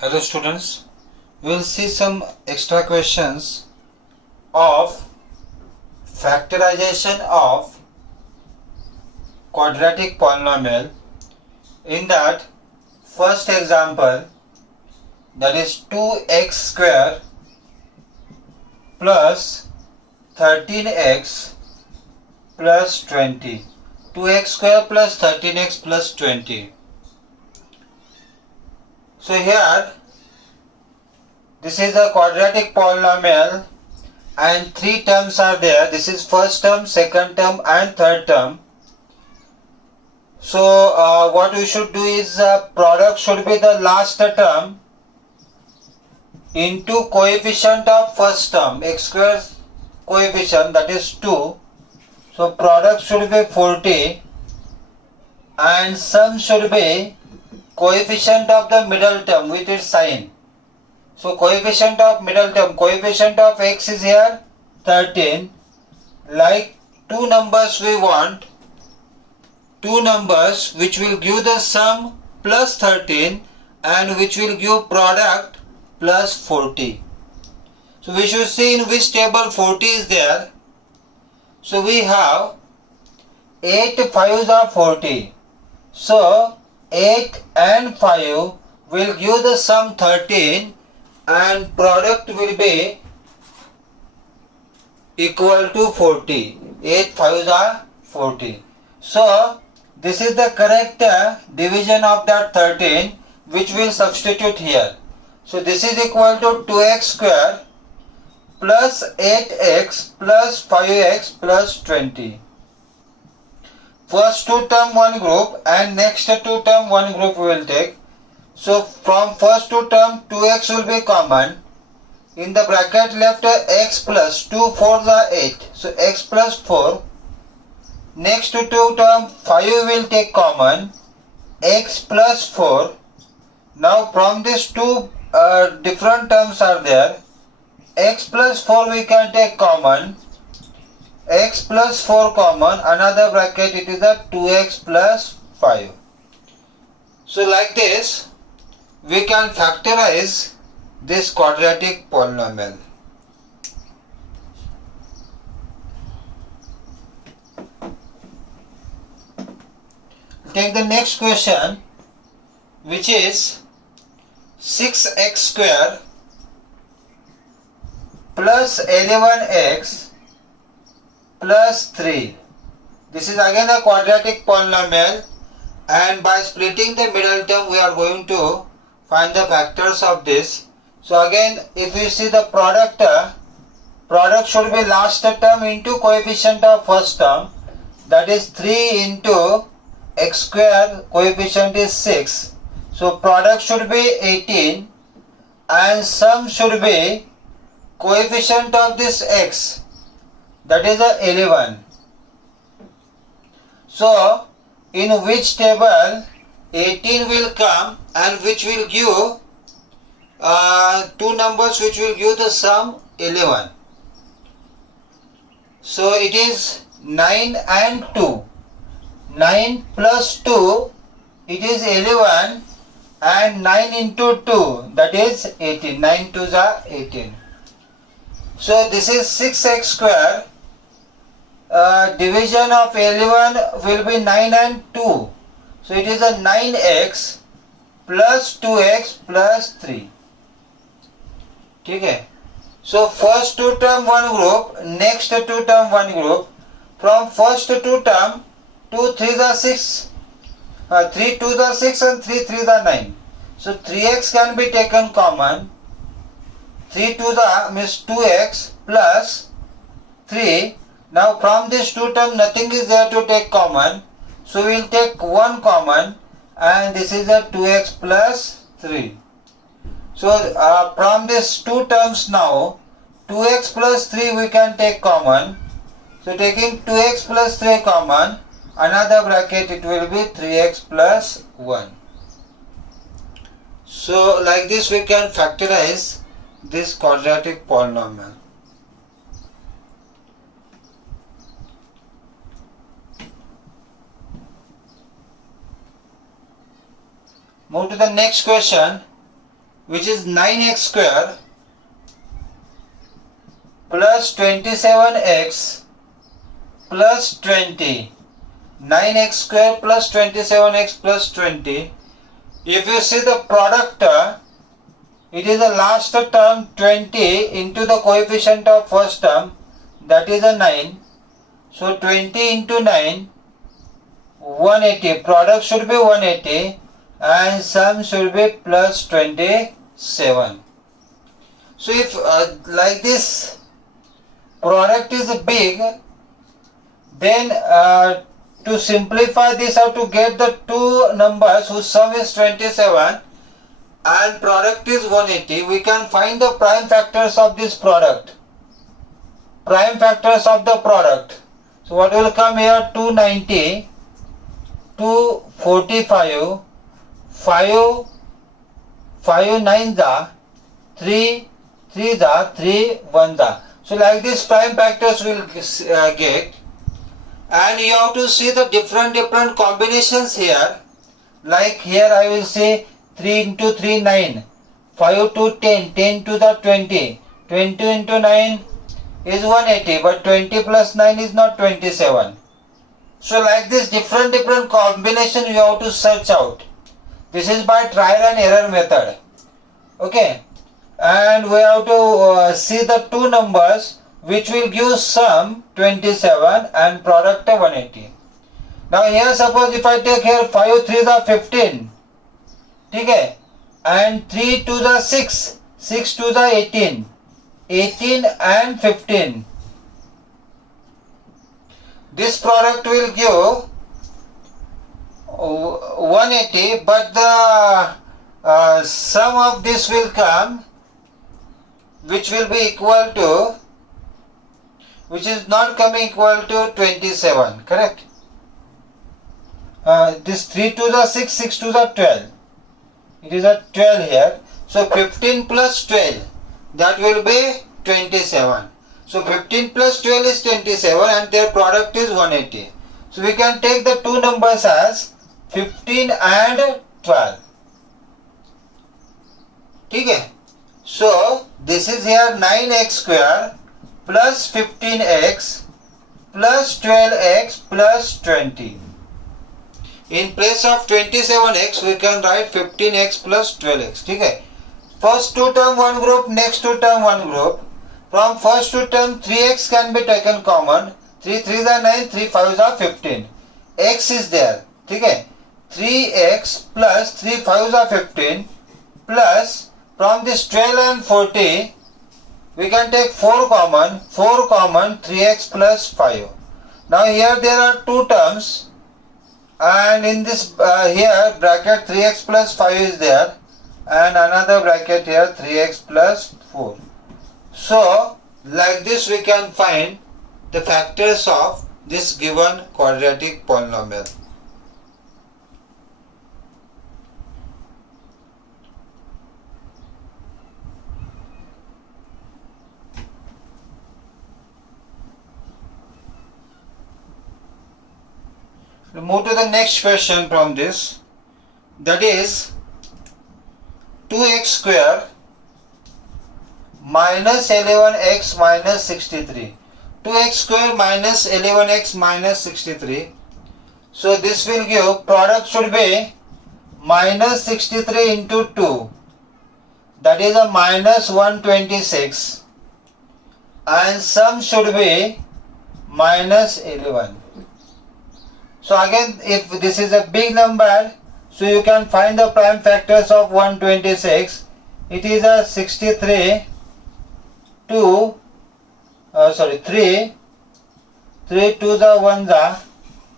Hello students, we will see some extra questions of factorization of quadratic polynomial. In that first example, that is 2x square plus 13x plus 20. 2x square plus 13x plus 20. So here this is a quadratic polynomial and three terms are there. This is first term, second term and third term. So what we should do is product should be the last term into coefficient of first term, x square coefficient, that is 2. So product should be 40 and sum should be coefficient of the middle term with its sign. So coefficient of middle term, coefficient of x is here 13. Like two numbers we want, two numbers which will give the sum plus 13 and which will give product plus 40. So we should see in which table 40 is there. So we have 8 5s are 40. So 8 and 5 will give the sum 13 and product will be equal to 40. 8 5s are 40. So this is the correct division of that 13 which will substitute here. So this is equal to 2x square plus 8x plus 5x plus 20. First two term one group and next two term one group we will take. So from first two term 2x will be common. In the bracket left x plus 2 4s are 8. So x plus 4. Next to two term 5 will take common. X plus 4. Now from these two different terms are there. X plus 4 we can take common. X plus 4 common. Another bracket it is a 2x plus 5. So like this we can factorize this quadratic polynomial. Take the next question, which is 6x square plus 11x plus 3. This is again a quadratic polynomial, and by splitting the middle term we are going to find the factors of this. So again, if you see the product should be last term into coefficient of first term, that is 3 into x square, coefficient is 6. So product should be 18 and sum should be coefficient of this x, that is 11. So in which table 18 will come and which will give two numbers which will give the sum 11. So it is 9 and 2. 9 plus 2 it is 11 and 9 into 2 that is 18. 9 2s are 18. So this is 6x square. Division of 11 will be 9 and 2. So it is a 9x plus 2x plus 3. Okay. So first two term one group, next two term one group. From first two term 2 3s are 6, 3 2s are 6 and 3 3s are 9. So 3x can be taken common. 3 2s are means 2x plus 3. Now from this two term nothing is there to take common. So we will take 1 common and this is a 2x plus 3. So from these two terms now 2x plus 3 we can take common. So taking 2x plus 3 common, another bracket it will be 3x plus 1. So like this we can factorize this quadratic polynomial. Move to the next question. which is 9x square plus 27x plus 20. 9x square plus 27x plus 20. If you see the product, it is the last term 20 into the coefficient of first term, that is a 9. So 20 into 9, 180. Product should be 180 and sum should be plus 27. So if like this product is big, then to simplify this, how to get the two numbers whose sum is 27 and product is 180, we can find the prime factors of this product. Prime factors of the product. So what will come here? 290, 245, 5 9s are 3 3s are 3 1s are. So like this prime factors will get, and you have to see the different combinations here. Like here I will say 3 into 3 9, 5 to 10, 10 to the 20, 20 into 9 is 180, but 20 plus 9 is not 27. So like this different combination you have to search out. This is by trial and error method. Okay, and we have to see the two numbers which will give sum 27 and product 180. Now here suppose if I take here 5 3s are 15, okay, and 3 2s are 6, 6 2s are 18, 18 and 15. This product will give 180, but the sum of this will come, which will be equal to, which is not coming equal to 27, correct? This 3 2s are 6, 6 2s are 12. It is a 12 here. So 15 plus 12, that will be 27. So 15 plus 12 is 27 and their product is 180. So we can take the two numbers as 15 and 12. Okay. So this is here 9x square plus 15x plus 12x plus 20. In place of 27x we can write 15x plus 12x. Okay. First two term one group, next two term one group. From first two term 3x can be taken common. 3 3s are 9, 3 5s are 15. X is there. Okay. 3x plus 3 5s are 15 plus from this 12 and 40 we can take 4 common, 3x plus 5. Now here there are two terms, and in this here bracket 3x plus 5 is there and another bracket here 3x plus 4. So like this we can find the factors of this given quadratic polynomial. We move to the next question from this, that is 2x square minus 11x minus 63. 2x square minus 11x minus 63. So this will give, product should be minus 63 into 2, that is a minus 126, and sum should be minus 11. So again, if this is a big number, so you can find the prime factors of 126. It is a 63, 3, 3 2s are 1s are,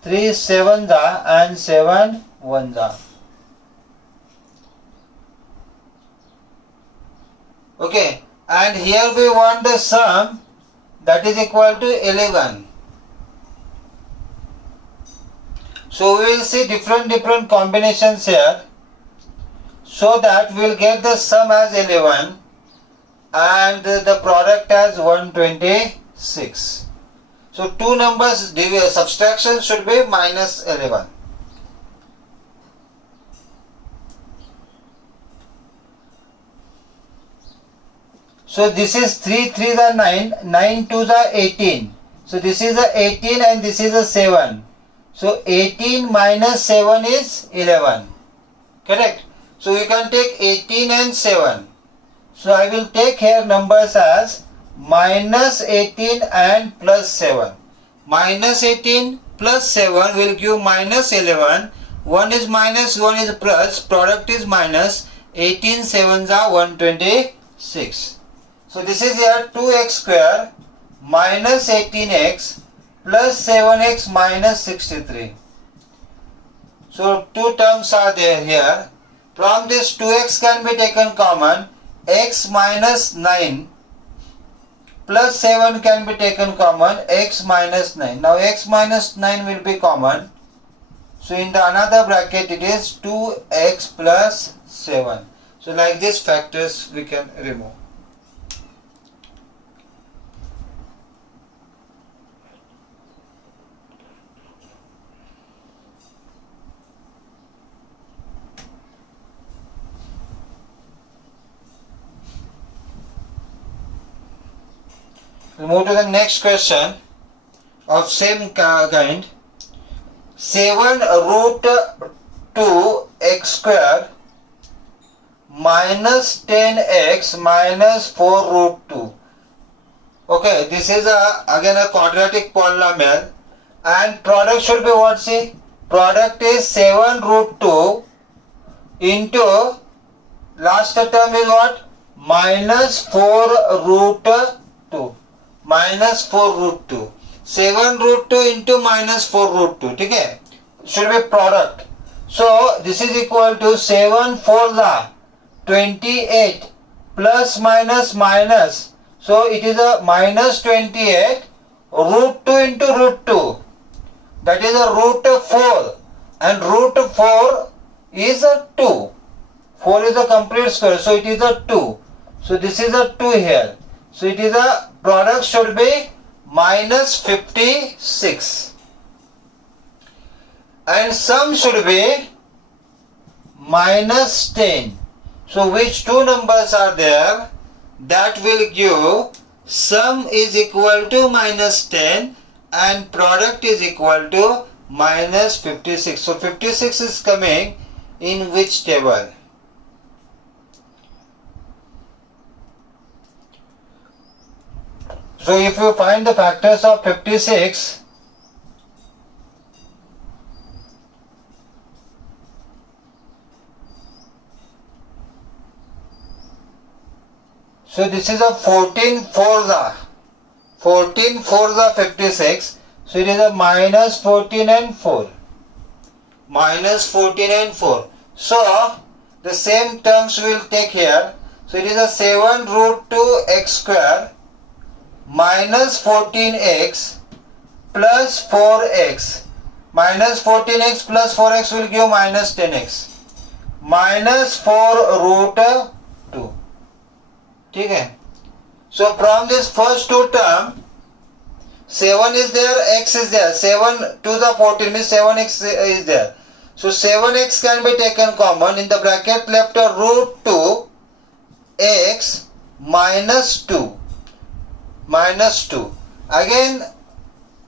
3 7s are, and 7 1s are. Okay, and here we want the sum, that is equal to 11. So we will see different combinations here, so that we will get the sum as 11 and the product as 126. So two numbers subtraction should be minus 11. So this is 3 3 are 9, 9 2 are 18. So this is a 18 and this is a 7. So 18 minus 7 is 11. Correct? So you can take 18 and 7. So I will take here numbers as minus 18 and plus 7. Minus 18 plus 7 will give minus 11. 1 is minus, 1 is plus. Product is minus. 18 7s are 126. So this is here 2x square minus 18x plus 7x minus 63. So two terms are there here. From this 2x can be taken common. X minus 9 plus 7 can be taken common. X minus 9. Now x minus 9 will be common. So in the another bracket it is 2x plus 7. So like this factors we can remove. We move to the next question of same kind. 7 root 2 x square minus 10x minus 4 root 2. Okay, this is again a quadratic polynomial and product should be what? See, product is 7 root 2 into last term is what? Minus 4 root 2. Minus 4 root 2. 7 root 2 into minus 4 root 2. Okay? Should be product. So this is equal to 7 4 the 28 plus minus minus. So it is a minus 28 root 2 into root 2. That is a root 4. And root 4 is a 2. 4 is a complete square. So it is a 2. So this is a 2 here. So it is a product should be minus 56 and sum should be minus 10. So which two numbers are there? That will give sum is equal to minus 10 and product is equal to minus 56. So 56 is coming in which table? So if you find the factors of 56, so this is a 14 4s 14 4s 56. So it is a minus 14 and 4. Minus 14 and 4. So the same terms we will take here. So it is a 7 root 2 x square minus 14x plus 4x. Minus 14x plus 4x will give minus 10x. Minus 4 root 2. Okay. So from this first two term, 7 is there, x is there. 7 to the 14 means 7x is there. So 7x can be taken common. In the bracket left a root 2 x minus 2. Minus 2. Again,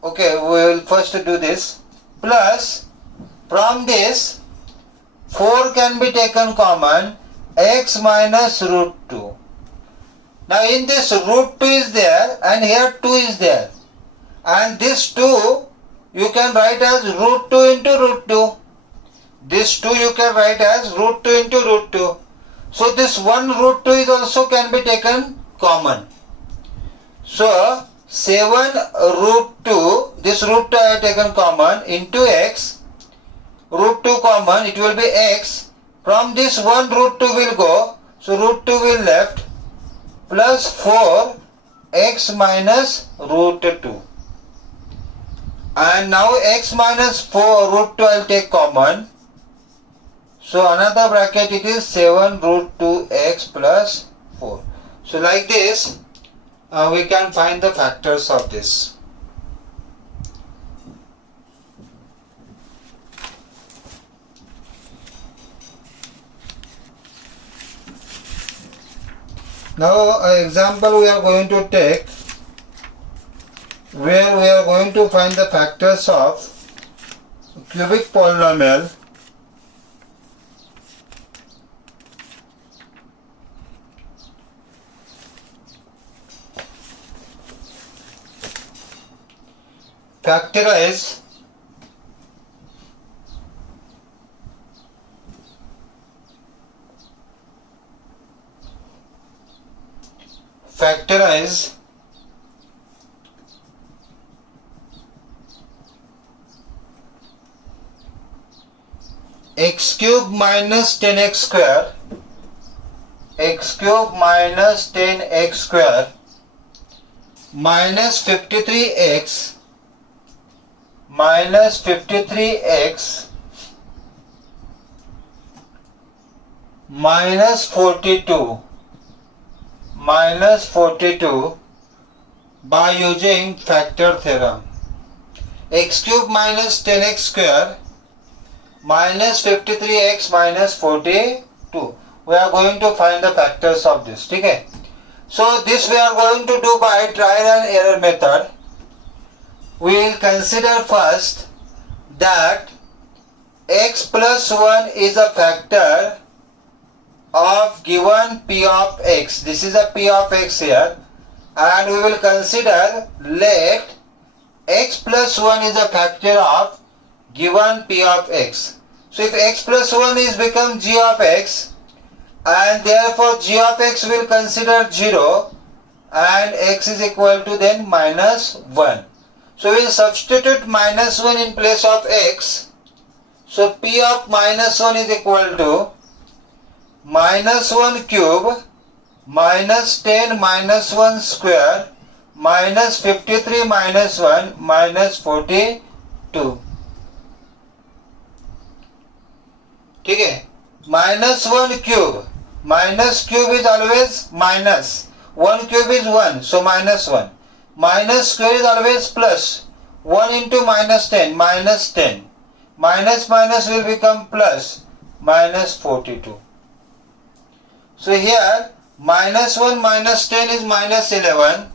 okay, we will first do this. Plus, from this, 4 can be taken common. X minus root 2. Now in this root 2 is there and here 2 is there. And this 2 you can write as root 2 into root 2. This 2 you can write as root 2 into root 2. So this 1 root 2 is also can be taken common. So 7 root 2, this root 2 I have taken common into x. Root 2 common, it will be x. From this 1 root 2 will go. So root 2 will left. Plus 4 x minus root 2. And now x minus 4 root 2 I will take common. So another bracket it is 7 root 2 x plus 4. So like this we can find the factors of this. Now an example we are going to take where we are going to find the factors of cubic polynomial factorize x cube minus 10x square, x cube minus 10x square minus 53x minus 42 by using factor theorem. X cube minus 10x square minus 53x minus 42. We are going to find the factors of this. Okay? So this we are going to do by trial and error method. We will consider first that x plus 1 is a factor of given p of x. This is a p of x here, and we will consider let x plus 1 is a factor of given p of x. So if x plus 1 is become g of x, and therefore g of x will consider 0 and x is equal to then minus 1. So we will substitute minus 1 in place of x. So p of minus 1 is equal to minus 1 cube minus 10 minus 1 square minus 53 minus 1 minus 42. ठीक है, minus 1 cube, minus cube is always minus, 1 cube is 1, so minus 1, minus square is always plus, 1 into minus 10, minus 10, minus minus will become plus, minus 42. So here minus 1 minus 10 is minus 11,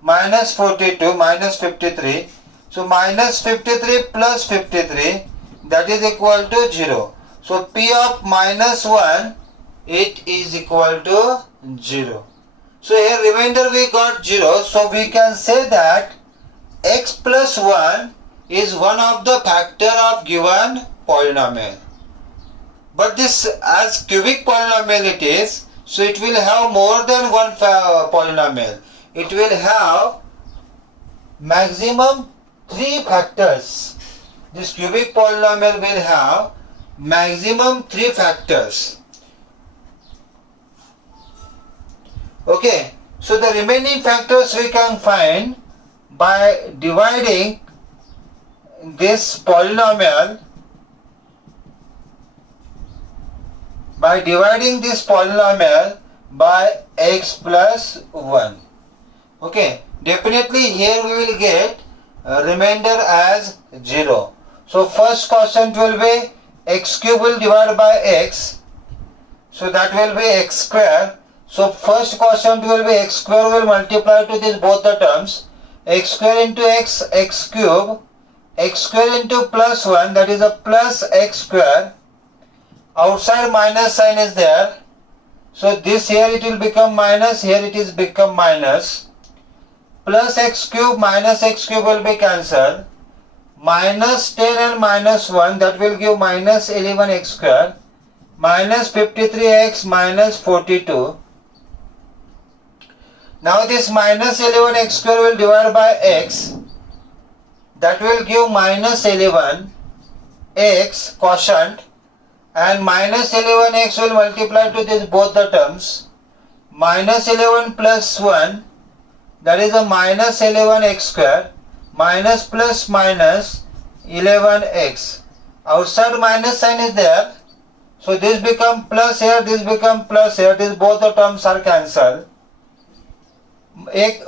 minus 42 minus 53, so minus 53 plus 53, that is equal to 0. So p of minus 1, it is equal to 0. So here remainder we got 0. So we can say that x plus 1 is one of the factor of given polynomial. But this as cubic polynomial it is, so it will have more than one polynomial. It will have maximum 3 factors. This cubic polynomial will have maximum 3 factors. Okay, so the remaining factors we can find by dividing this polynomial by x plus 1. Okay, definitely here we will get remainder as 0. So first quotient will be x cube will divide by x, so that will be x square. So first quotient will be x square will multiply to this both the terms, x square into x, x cube, x square into plus 1, that is a plus x square, outside minus sign is there, so this here it will become minus, here it is become minus, plus x cube minus x cube will be cancelled, minus 10 and minus 1, that will give minus 11x square, minus 53x minus 42. Now this minus 11x square will divide by x, that will give minus 11x quotient, and minus 11x will multiply to this both the terms, minus 11 plus 1, that is a minus 11x square, minus plus minus 11x, outside minus sign is there, so this become plus here, this become plus here, this both the terms are cancelled,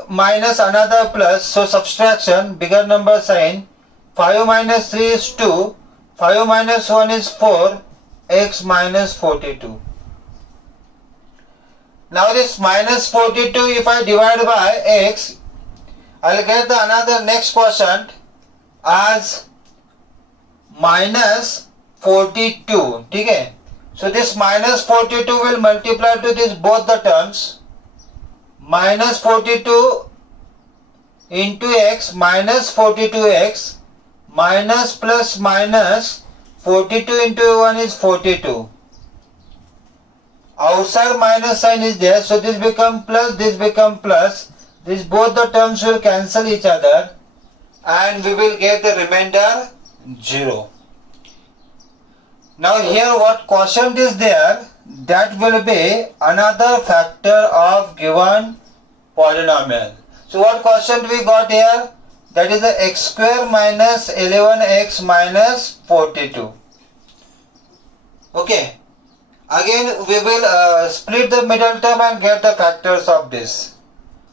minus another plus, so subtraction, bigger number sign, 5 minus 3 is 2, 5 minus 1 is 4, x minus 42. Now this minus 42, if I divide by x, I'll get the another next quotient as minus 42. Okay. So this minus 42 will multiply to this both the terms. Minus 42 into x minus 42x minus plus minus 42 into 1 is 42. Outside minus sign is there, so this become plus, this become plus. This both the terms will cancel each other and we will get the remainder 0. Now here what quotient is there, that will be another factor of given polynomial. So what quotient we got here? That is the x square minus 11x minus 42. Okay. Again we will split the middle term and get the factors of this.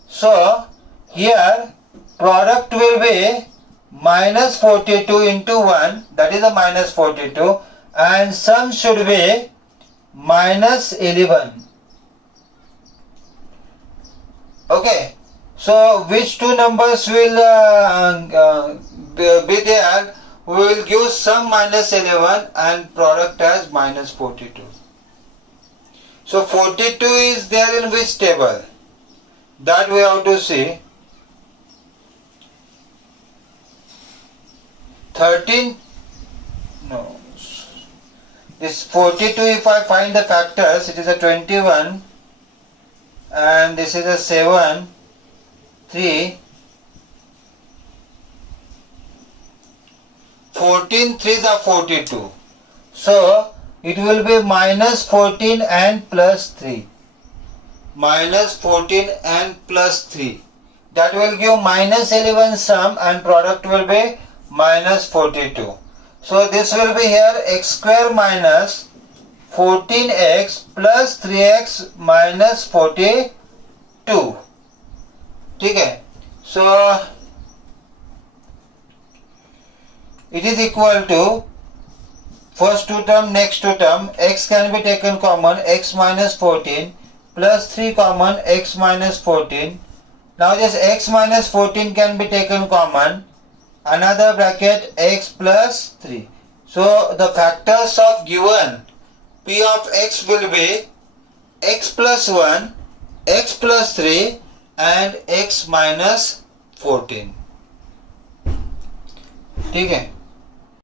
So here product will be minus 42 into 1, that is a minus 42, and sum should be minus 11. Okay, so which two numbers will be there? We will give sum minus 11 and product as minus 42. So 42 is there in which table? That we have to see. 13, no, this 42, if I find the factors, it is a 21 and this is a 7, 3, 14, 3s are 42. So it will be minus 14 and plus 3. Minus 14 and plus 3. That will give minus 11 sum and product will be minus 42. So this will be here x square minus 14x plus 3x minus 42. Okay. So it is equal to first two term, next two term, x can be taken common, x minus 14 plus 3 common, x minus 14. Now this x minus 14 can be taken common, another bracket x plus 3. So the factors of given p of x will be x plus 1, x plus 3 and x minus 14. ठीक है.